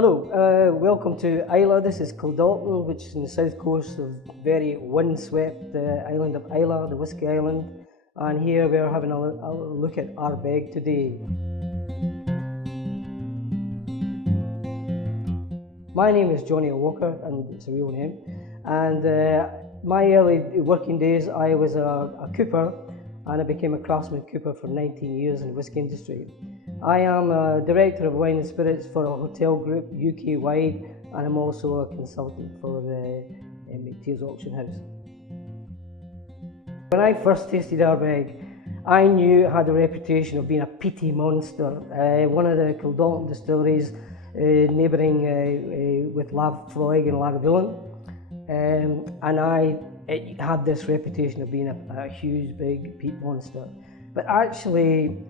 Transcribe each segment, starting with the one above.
Hello, welcome to Islay. This is Clondalkin, which is in the south coast of the very windswept island of Islay, the whisky island. And here we're having a look at Ardbeg today. My name is Johnny Walker, and it's a real name. And my early working days, I was a cooper, and I became a craftsman cooper for 19 years in the whisky industry. I am a director of wine and spirits for a hotel group UK-wide, and I'm also a consultant for the Mctears Auction House. When I first tasted Ardbeg, I knew it had a reputation of being a peaty monster. One of the Clondalkin distilleries neighbouring with Lafroig and Lagavulin, and it had this reputation of being a huge, big peat monster. But actually,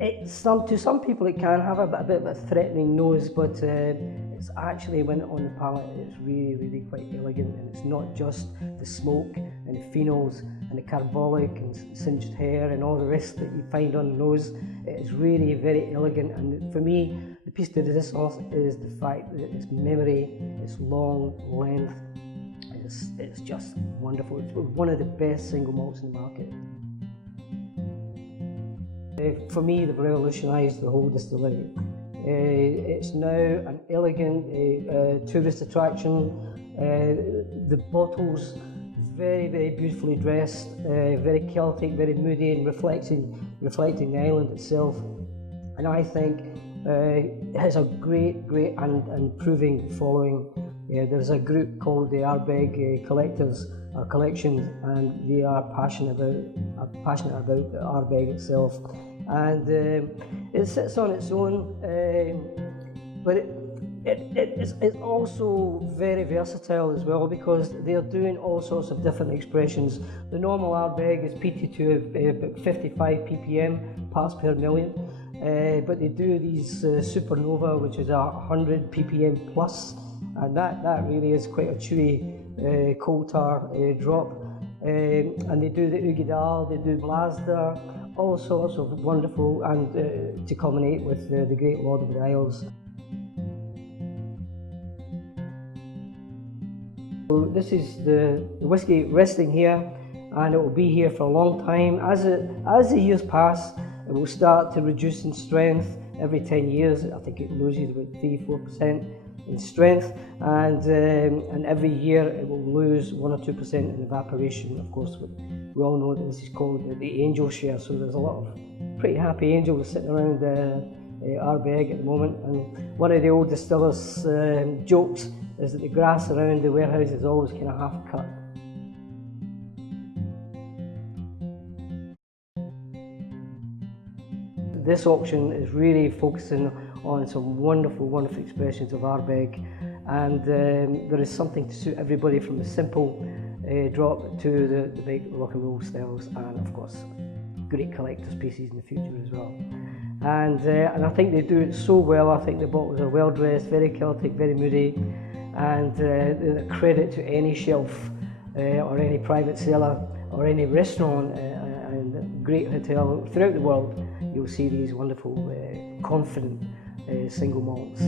to some people it can have a bit of a threatening nose, but it's actually, when on the palate, it's really, really quite elegant, and it's not just the smoke and the phenols and the carbolic and singed hair and all the rest that you find on the nose. It's really very elegant, and for me, the piece de resistance is the fact that its memory, its long length, it's just wonderful. It's one of the best single malts in the market. For me, they've revolutionised the whole distillery. It's now an elegant tourist attraction. The bottles, very, very beautifully dressed, very Celtic, very moody, and reflecting the island itself. And I think it has a great and improving following. There's a group called the Ardbeg collectors, or collections, and they are passionate about Ardbeg itself. And it sits on its own, but it's also very versatile as well, because they're doing all sorts of different expressions. The normal Ardbeg is peated to about 55 ppm, parts per million, but they do these supernova, which is 100 ppm plus, and that really is quite a chewy coal tar drop. And they do the Ugidal, they do Blasda, all sorts of wonderful, and to culminate with the Great Lord of the Isles. So this is the whisky resting here, and it will be here for a long time. As the years pass, it will start to reduce in strength. Every 10 years, I think it loses about 3–4% in strength, and every year it will lose 1 or 2% in evaporation. Of course, we all know that this is called the angel share, so there's a lot of pretty happy angels sitting around Ardbeg at the moment. And one of the old distillers' jokes is that the grass around the warehouse is always kind of half cut. This auction is really focusing on some wonderful expressions of Ardbeg, and there is something to suit everybody, from the simple drop to the big rock and roll styles, and of course great collector's pieces in the future as well. And I think they do it so well. I think the bottles are well dressed, very Celtic, very moody, and they're a credit to any shelf or any private cellar or any restaurant and great hotel throughout the world. You'll see these wonderful, confident single malts.